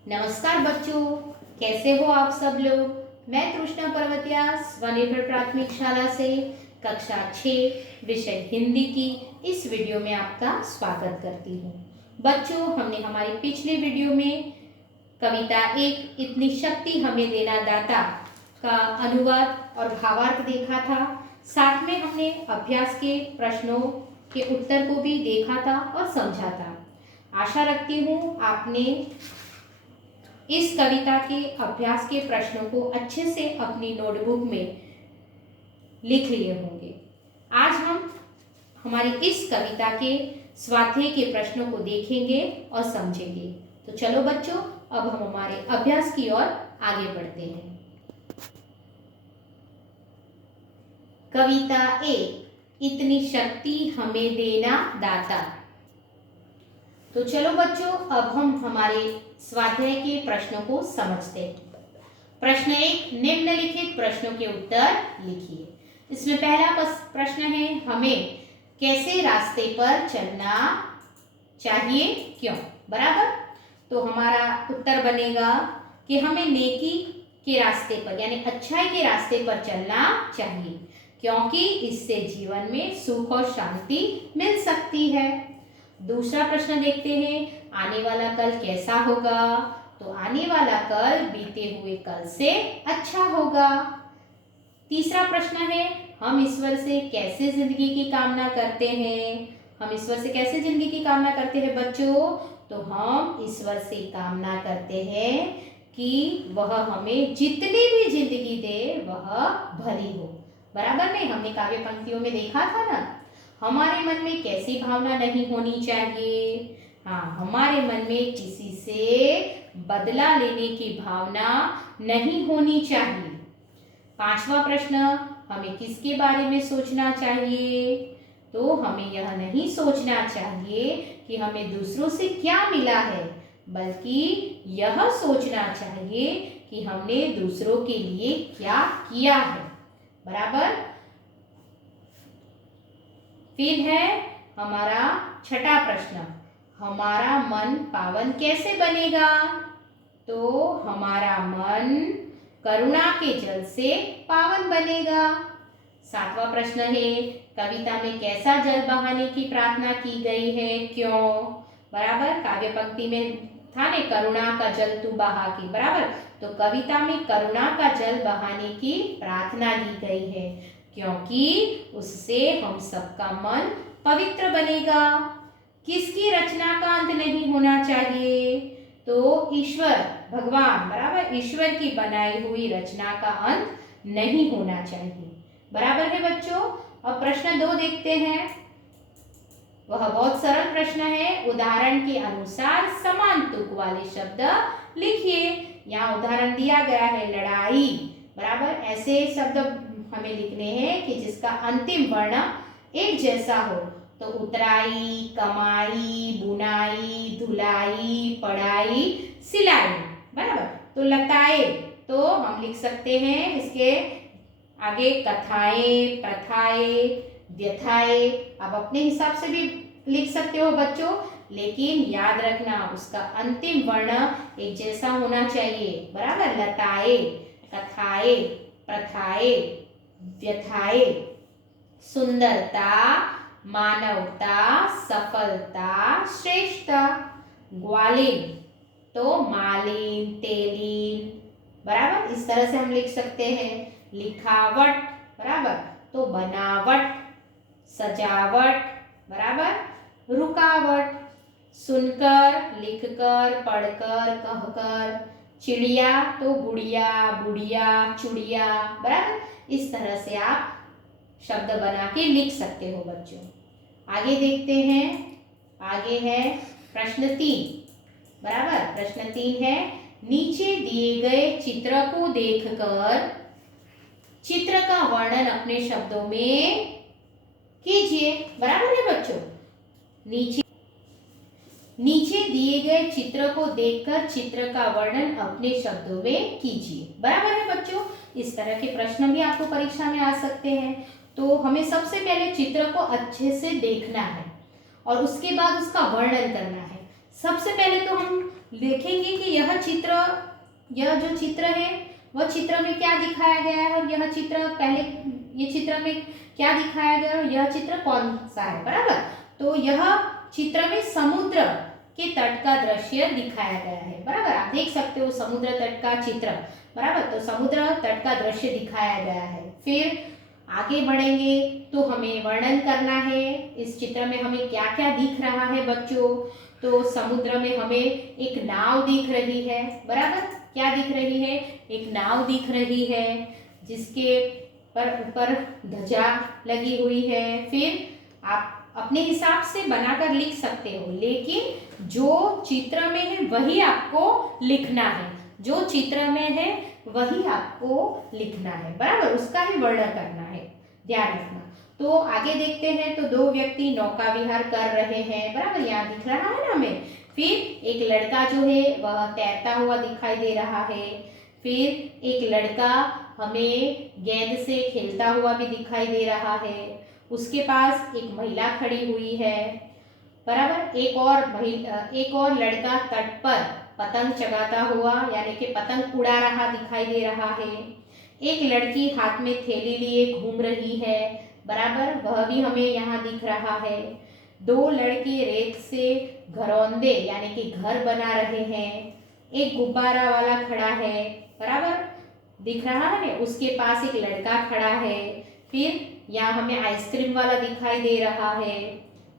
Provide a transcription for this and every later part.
नमस्कार बच्चों, कैसे हो आप सब लोग। मैं तृष्णा पर्वतिया स्वनिर्भर प्राथमिक शाला से कक्षा 6 विषय हिंदी की इस वीडियो में आपका स्वागत करती हूँ। बच्चों, हमने हमारी पिछले वीडियो में कविता एक इतनी शक्ति हमें देना दाता का अनुवाद और भावार्थ देखा था। साथ में हमने अभ्यास के प्रश्नों के उत्तर को भी देखा था और समझा था। आशा रखती हूँ आपने इस कविता के अभ्यास के प्रश्नों को अच्छे से अपनी नोटबुक में लिख लिए होंगे। आज हम हमारी इस कविता के स्वाध्याय के प्रश्नों को देखेंगे और समझेंगे। तो चलो बच्चों, अब हम हमारे अभ्यास की ओर आगे बढ़ते हैं। कविता 1, इतनी शक्ति हमें देना दाता। तो चलो बच्चों, अब हम हमारे स्वाध्याय के प्रश्नों को समझते हैं। प्रश्न 1, निम्नलिखित प्रश्नों के उत्तर लिखिए। इसमें पहला प्रश्न है, हमें कैसे रास्ते पर चलना चाहिए, क्यों। बराबर। तो हमारा उत्तर बनेगा कि हमें नेकी के रास्ते पर यानी अच्छाई के रास्ते पर चलना चाहिए, क्योंकि इससे जीवन में सुख और शांति मिल सकती है। दूसरा प्रश्न देखते हैं, आने वाला कल कैसा होगा। तो आने वाला कल बीते हुए कल से अच्छा होगा। तीसरा प्रश्न है, हम ईश्वर से कैसे जिंदगी की कामना करते हैं। हम ईश्वर से कैसे जिंदगी की कामना करते हैं बच्चों। तो हम ईश्वर से कामना करते हैं कि वह हमें जितनी भी जिंदगी दे वह भली हो। बराबर में हमने काव्य पंक्तियों में देखा था ना, हमारे मन में कैसी भावना नहीं होनी चाहिए। हाँ, हमारे मन में किसी से बदला लेने की भावना नहीं होनी चाहिए। पांचवा प्रश्न, हमें किसके बारे में सोचना चाहिए। तो हमें यह नहीं सोचना चाहिए कि हमें दूसरों से क्या मिला है, बल्कि यह सोचना चाहिए कि हमने दूसरों के लिए क्या किया है। बराबर। फिर है हमारा छठा प्रश्न, हमारा मन पावन कैसे बनेगा। तो हमारा मन करुणा के जल से पावन बनेगा। सातवां प्रश्न है, कविता में कैसा जल बहाने की प्रार्थना की गई है, क्यों। बराबर। काव्य पंक्ति में था ने, करुणा का जल तू बहा की। बराबर। तो कविता में करुणा का जल बहाने की प्रार्थना की गई है, क्योंकि उससे हम सबका मन पवित्र बनेगा। किसकी रचना का अंत नहीं होना चाहिए। तो ईश्वर भगवान, बराबर, ईश्वर की बनाई हुई रचना का अंत नहीं होना चाहिए। बराबर है बच्चों। अब प्रश्न 2 देखते हैं। वह बहुत सरल प्रश्न है, उदाहरण के अनुसार समान तुक वाले शब्द लिखिए। यहाँ उदाहरण दिया गया है लड़ाई। बराबर। ऐसे शब्द हमें लिखने हैं कि जिसका अंतिम वर्ण एक जैसा हो। तो उतराई, कमाई, बुनाई, धुलाई, पढ़ाई, सिलाई। बराबर। तो लताए तो हम लिख सकते हैं इसके आगे कथाएं, प्रथाएं, व्यथाएं। आप अपने हिसाब से भी लिख सकते हो बच्चों, लेकिन याद रखना उसका अंतिम वर्ण एक जैसा होना चाहिए। बराबर। लताए, कथाएं, प्रथाएं, व्यथाएं, सुंदरता, मानवता, सफलता, श्रेष्ठता। ग्वालिन तो मालिन, तेलीन। बराबर। इस तरह से हम लिख सकते हैं। लिखावट, बराबर, तो बनावट, सजावट, बराबर, रुकावट। सुनकर, लिखकर, पढ़कर, कहकर। चिड़िया तो गुड़िया, बुढ़िया, चुड़िया। बराबर। इस तरह से आप शब्द बना के लिख सकते हो बच्चों। आगे देखते हैं। आगे है प्रश्न 3। बराबर। प्रश्न 3 है, नीचे दिए गए चित्र को देखकर चित्र का वर्णन अपने शब्दों में कीजिए। बराबर है बच्चों। नीचे दिए गए चित्र को देखकर चित्र का वर्णन अपने शब्दों में कीजिए। बराबर है बच्चों। इस तरह के प्रश्न भी आपको परीक्षा में आ सकते हैं। तो हमें सबसे पहले चित्र को अच्छे से देखना है और उसके बाद उसका वर्णन करना है। सबसे पहले तो हम देखेंगे कि यह जो चित्र है वह चित्र में क्या दिखाया गया है, और यह चित्र पहले ये चित्र में क्या दिखाया गया और यह चित्र कौन सा है, बराबर। तो यह चित्र में समुद्र के तट का दृश्य दिखाया गया है, बराबर। आप देख सकते हो समुद्र तट का चित्र, बराबर। तो समुद्र तट का दृश्य दिखाया गया है। फिर आगे बढ़ेंगे तो हमें वर्णन करना है इस चित्र में हमें क्या क्या दिख रहा है बच्चों। तो समुद्र में हमें एक नाव दिख रही है, बराबर। क्या दिख रही है? एक नाव दिख रही है जिसके पर ऊपर ध्वजा लगी हुई है। फिर आप अपने हिसाब से बनाकर लिख सकते हो, लेकिन जो चित्र में है वही आपको लिखना है, जो चित्र में है वही आपको लिखना है, बराबर। उसका ही वर्णन करना है, ध्यान रखना। तो आगे देखते हैं तो दो व्यक्ति नौका विहार कर रहे हैं, बराबर। यहाँ दिख रहा है ना हमें। फिर एक लड़का जो है वह तैरता हुआ दिखाई दे रहा है। फिर एक लड़का हमें गेंद से खेलता हुआ भी दिखाई दे रहा है। उसके पास एक महिला खड़ी हुई है, बराबर। एक और लड़का तट पर पतंग चगाता हुआ यानी कि पतंग उड़ा रहा दिखाई दे रहा है। एक लड़की हाथ में थैली लिए घूम रही है, बराबर, वह भी हमें यहाँ दिख रहा है। दो लड़के रेत से घरौंदे यानी कि घर बना रहे हैं। एक गुब्बारा वाला खड़ा है, बराबर, दिख रहा है ना। उसके पास एक लड़का खड़ा है। फिर यहाँ हमें आइसक्रीम वाला दिखाई दे रहा है,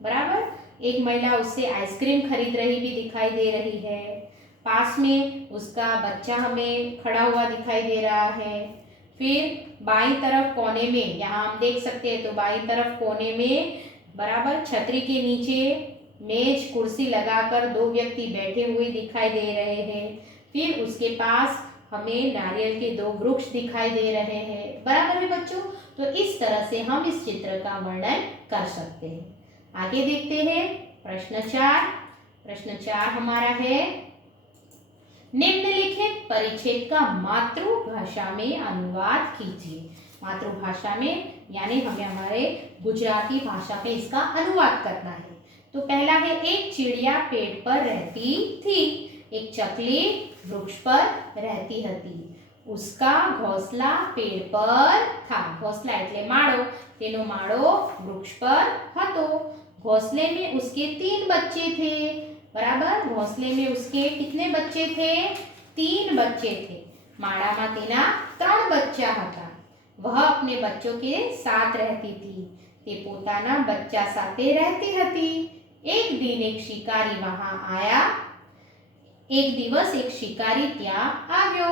बराबर। एक महिला उससे आइसक्रीम खरीद रही भी दिखाई दे रही है। पास में उसका बच्चा हमें खड़ा हुआ दिखाई दे रहा है। फिर बाईं तरफ कोने में यहाँ हम देख सकते हैं, तो बाईं तरफ कोने में, बराबर, छतरी के नीचे मेज कुर्सी लगाकर दो व्यक्ति बैठे हुए दिखाई दे रहे हैं। फिर उसके पास हमें नारियल के दो वृक्ष दिखाई दे रहे हैं, बराबर है बच्चों। तो इस तरह से हम इस चित्र का वर्णन कर सकते हैं। आगे देखते हैं प्रश्न 4। प्रश्न 4 हमारा है, निम्नलिखित परिच्छेद का मातृभाषा में अनुवाद कीजिए। मातृभाषा में यानी हमें हमारे गुजराती भाषा में इसका अनुवाद करना है। तो पहला है, एक चिड़िया पेड़ पर रहती थी, एक चकली वृक्ष पर रहती હતી, उसका घोंसला पेड़ पर था। घोंसला એટલે માળો, તેનો માળો વૃક્ષ પર હતો। घोंसले में उसके 3 बच्चे थे, बराबर। घोंसले में उसके कितने बच्चे थे? 3 बच्चे थे। माળામાં તેના 3 बच्चा હતા। वह अपने बच्चों के साथ रहती थी, તે પોતાના બચ્ચા સાથે રહેતી હતી। एक दिन एक शिकारी वहां आया। एक दिवस एक शिकारी ત્યાં આવ્યો।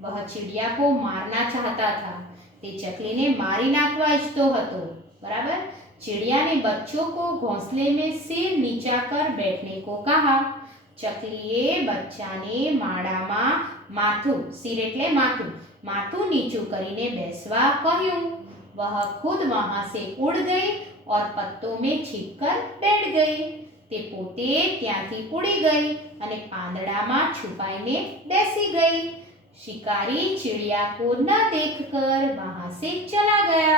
वह चिड़िया को मारना चाहता था, તે ચકલીને મારી નાખવા ઈચ્છતો હતો, बराबर। चिड़िया ने बच्चों को घोंसले में सिर नीचा कर बैठने को कहा। चकलीए बच्चाने माળામાં माथું, सिर એટલે माथુं नीचું કરીને બેસવા કહ્યું। वह खुद वहां से उड़ गई और पत्तों में छिपकर बैठ गई। તે પોતે ત્યાંથી ઉડી ગઈ અને પાંદડામાં છુપાઈને બેસી ગઈ। शिकारी चिड़िया को न देखकर वहां से चला गया।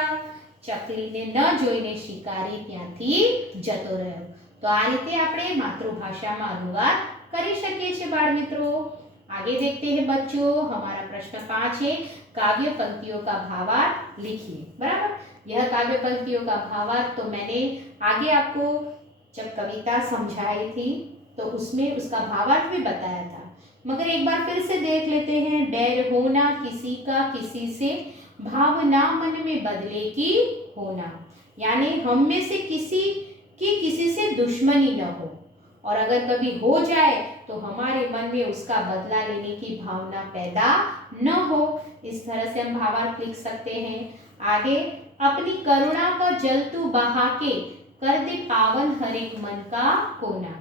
ચકલીને ન જોઈને शिकारी ત્યાંથી જતો રહ્યો। તો આ રીતે આપણે માતૃભાષામાં अनुवाद કરી શકીએ છીએ બાળ મિત્રો। आगे देखते हैं बच्चों, हमारा प्रश्न 5 है, काव्य पंक्तियों का भावार्थ लिखिए, बराबर। यह काव्य पंक्तियों का भावार्थ तो मैंने आगे आपको जब कविता समझाई थी तो उसमें उसका भावार्थ भी बताया था, मगर एक बार फिर से देख लेते हैं। बैर होना किसी का किसी से, भावना मन में बदले की होना, यानी हम में से किसी की किसी से दुश्मनी न हो, और अगर कभी हो जाए तो हमारे मन में उसका बदला लेने की भावना पैदा न हो। इस तरह से हम भावार्थ लिख सकते हैं। आगे, अपनी करुणा का जल तू बहा के कर दे पावन हर एक मन का कोना,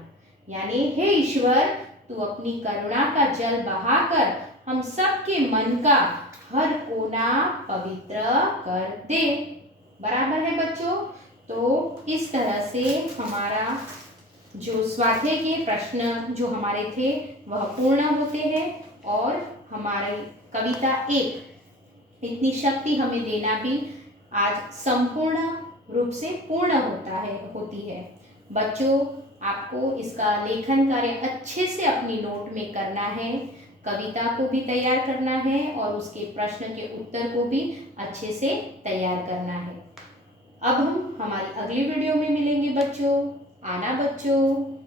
यानी हे ईश्वर तू अपनी करुणा का जल बहाकर हम सबके मन का हर कोना पवित्र कर दे, बराबर है बच्चों। तो इस तरह से हमारा जो स्वाध्याय के प्रश्न जो हमारे थे वह पूर्ण होते हैं, और हमारी कविता 1 इतनी शक्ति हमें देना भी आज संपूर्ण रूप से पूर्ण होती है। बच्चों, आपको इसका लेखन कार्य अच्छे से अपनी नोट में करना है, कविता को भी तैयार करना है और उसके प्रश्न के उत्तर को भी अच्छे से तैयार करना है। अब हम हमारी अगली वीडियो में मिलेंगे बच्चों। आना बच्चों।